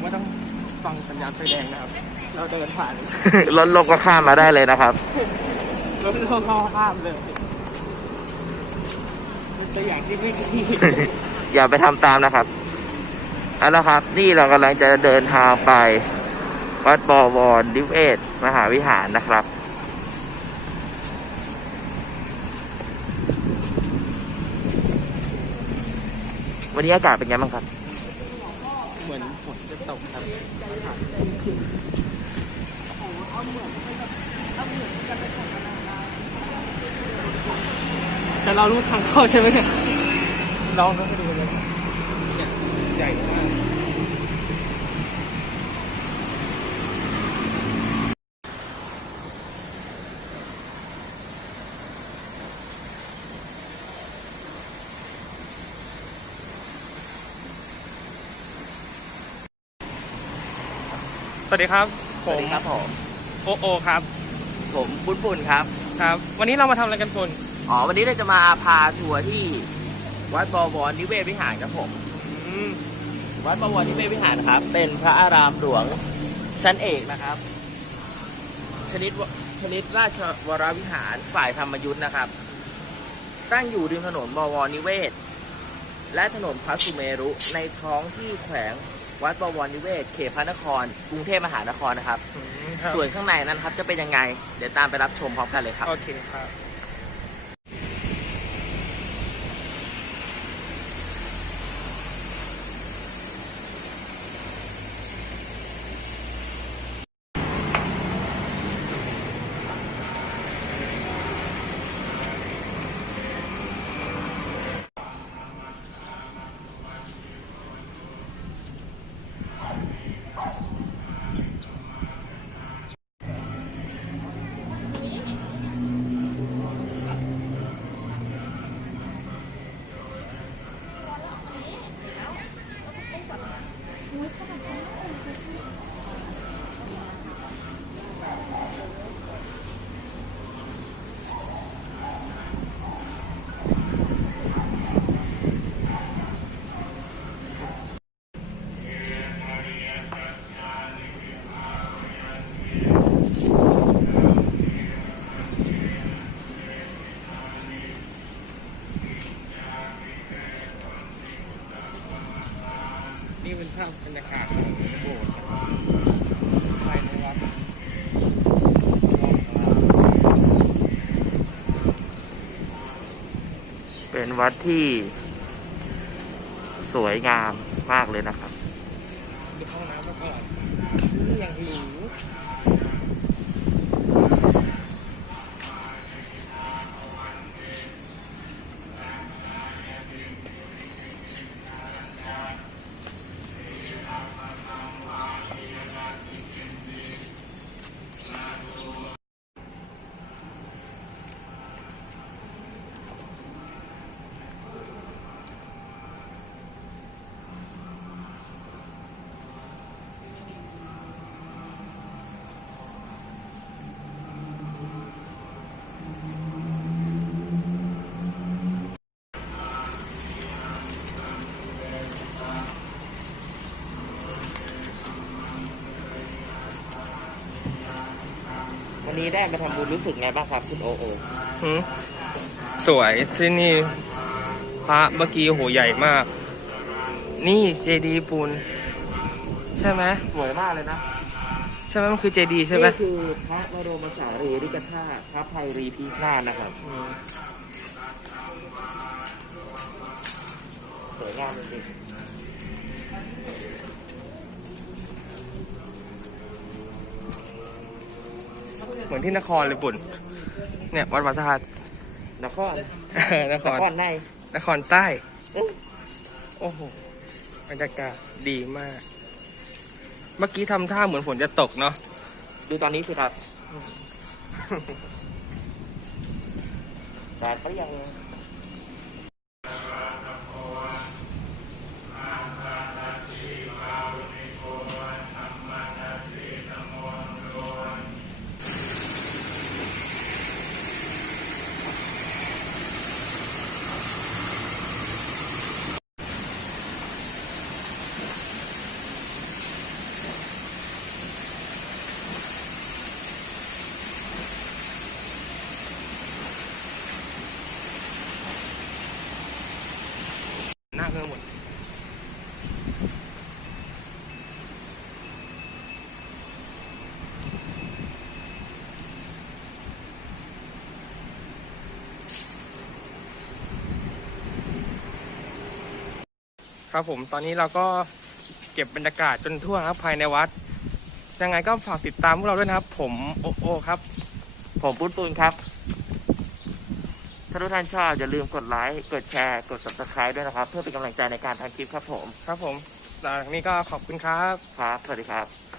ไฟแดงนะครับ เราเดินผ่านรถลงก็ข้ามมาได้เลยนะครับรถเราเข้าข้ามเลยเป็นตัวอย่างที่ไม่ดีอย่าไปทำตามนะครับเอาละครับ นี่เรากำลังจะเดินทางไป วัดบวรดิเวศมหาวิหารนะครับวันนี้อากาศเป็นไงบ้างครับเห มือนฝนจะตกครับแต่เรารู้ทางเข้าใช่ไหมเนี่ยลองดูไปดูเลยใหญ่มาก สวัสดีครับผมครับผม โอโอครับผมปุ้นปุนครับ ครับ วันนี้เรามาทำอะไรกันคุณอ๋อ วันนี้เราจะมาพาทัวร์ที่วัดบวรนิเวศวิหารครับผม อืมวัดบวรนิเวศวิหารนะครับ เป็นพระอารามหลวงชั้นเอกนะครับ ชนิดวชนิดราชวรวิหารฝ่ายธรรมยุทธ์นะครับ ตั้งอยู่ริมถนนบวรนิเวศ และถนนพระสุเมรุในท้องที่แขวงวัดบวรนิเวศเขตพระนคร กรุงเทพมหานครนะครับอืมครับ ส่วนข้างในนั้นครับจะเป็นยังไง เดี๋ยวตามไปรับชมพร้อมกันเลยครับ โอเคครับ รยากาศของโบสถ์ภายในวัดเป็นวัดที่ สวยงามมากเลยนะครับ ดูห้องน้ำซะก่อนนี่อย่างหรูวั นนี้ได้มาทำบุญรู้สึกไงบ้างครับคุณโอโอหืมสวยที่นี่พระเมื่อกี้โหใหญ่มาก นี่เจดีย์ปูนใช่ไหมสวยมากเลยนะใช่ไหมมันคือเจดีย์ใช่ไหมนี่คือพระบรมสารีริกธาตุพระไพรีพีนาศนะครับอืมสวยงามจริง เหมือนที่นครเลยปุ่น เนี่ยวัดวัดธาตุๆนครเออนครนครในนครใต้อื้อโอ้โหบรรยากาศดีมาก เมื่อกี้ทำท่าเหมือนฝนจะตกเนาะ ดูตอนนี้สิครับแดดก็ยัง ครับผมตอนนี้เราก็เก็บบรรยากาศจนทั่วครับภายในวัด ยังไงก็ฝากติดตามพวกเราด้วยนะครับ ผมโอโอครับ ผมปุ้นปุนครับ ถ้าทุกท่านชอบอย่าลืมกดไลค์กดแชร์ กด subscribe ด้วยนะครับ เพื่อเป็นกำลังใจในการทำคลิปครับผม ครับผมหลังจากนี้ก็ขอบคุณครับ ครับ สวัสดีครับ